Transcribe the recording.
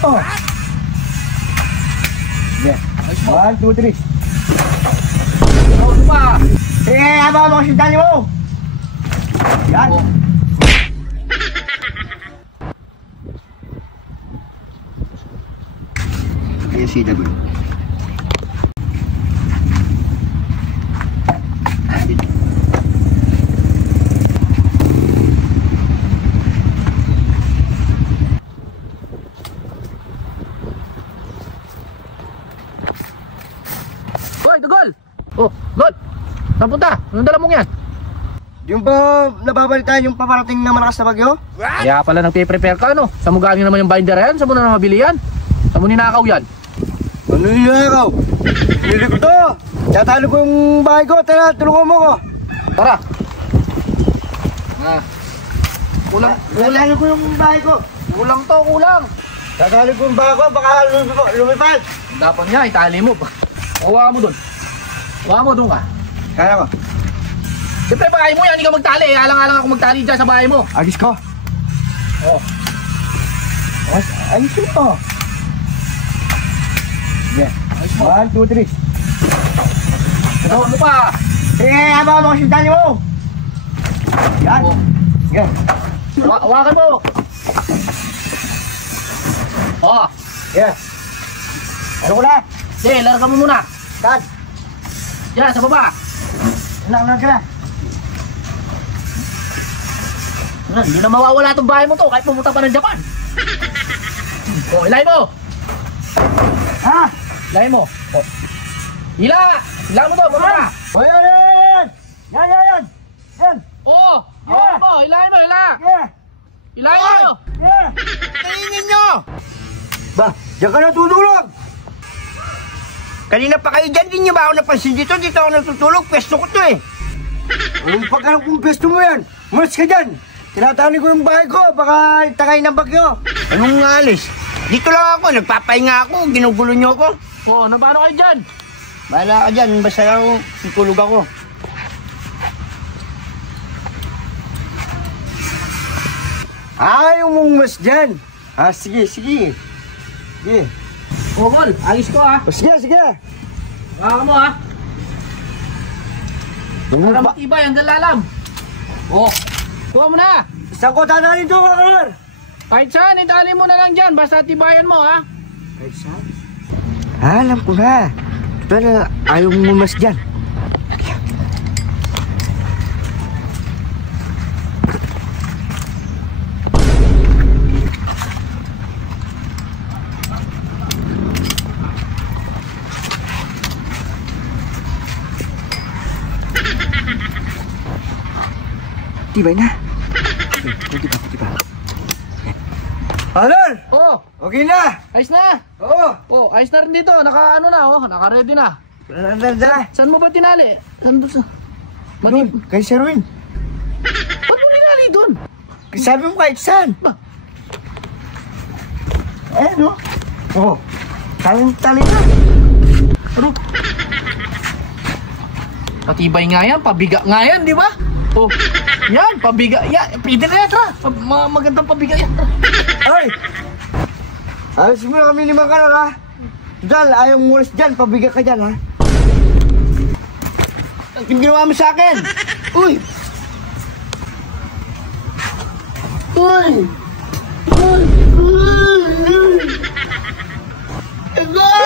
mo. Yeah. 1, 2, 3. Ano pa? Haba mo kasi dali mo. Yan. Kaya CW. Hoy, Dugol! Oh, Gol! Saan punta? Anong dala mong yan? Yung ba nababalitaan yung paparating na malakas na bagyo? Kaya pala nagpe-prepare ka, ano? Saan mo galing naman yung binder yan? Saan mo na mabili yan? Saan mo ninakaw yan? Ano yun ikaw? Hindi ko to! Tatalo ko yung bahay ko, tara, tulungan mo ko! Tara! Ah. Kulang, Tatalo ko yung bahay ko! kulang to, kulang! Tatalo ko yung bahay ko, baka lumipad! Dapat niya, itali mo. Hawakan mo dun. Hawakan mo dun ka. Kaya ko. Siyempre, bahay mo yan, hindi ka magtali. Alang-alang ako magtali dyan sa bahay mo. Agis ko! Oh. Ayos mo! Yeah. 1, 2, 3. Ano pa? Haba mo kasi dali mo! Yan! Oh. Sige! Hawakan mo. Oh. Yeah! Ano ko na? Sige, larga mo muna. Kat! Yan, sa baba. Anak ka na! Hindi na mawawala itong bahay mo to kahit pumunta pa ng Japan. Oh, ilay mo. Ha? Ilay mo. Oh. Hila! Hila mo to, baba. O yan, yan! Yan, yan, yan! Yan! Oh, Yeah. mo, hilay mo, hila. Yeah! Hilay mo. Yeah! Kainin nyo. Ba, diyan ka natutulog! Kanina pa kayo dyan, di nyo ba ako napansin dito? Dito ako natutulog, pwesto ko to eh. Anong pagkanong kung pesto mo yan? Mas ka dyan! Tinatali ko yung bahay ko, baka itagay ng bagyo! Anong alis? Dito lang ako, nagpapahinga ako, ginugulo nyo ako. Oh, paano kayo dyan? Bahala ka dyan, basta lang tutulog ako. Ayaw mong mas dyan! Ah, sige, sige! Sige! Oh, Gol, ayos ko ha. O, sige, sige! Baka mo ha. Para matibay hanggang lalam. Oh, kuha mo na. Saan ko tatali ito, Kakar? Kahit saan, itali mo na lang dyan. Basta tibayan mo ha. Kahit saan? Ah, alam ko na. Pero ayaw mong mas dyan. Tibay na. Kunti pa. Alor! Oh, Okay na! ayos na. Oo! Oh, ayos na rin dito. Naka-ano na oh. Naka-ready na. Dala! Saan mo ba tinali? Saan doon sa... Doon, kay Sir Win. Ba't mo tinali doon? Sabi mo kahit saan. Ba? Eh, no? Oo. Tali na. Ano? Patibay nga yan. Pabiga nga yan, di ba? Oh, yan. Pabiga. Yan. Pwede na yan, tra. Magandang pabiga yan, tra. Ay! Ayos mo na kami ni Makaral, ha? Dal, ayaw mo ulis dyan. Pabiga ka dyan, ha? Yung ginawa mo sa akin. Uy! Uy! Uy! Uy! Uy!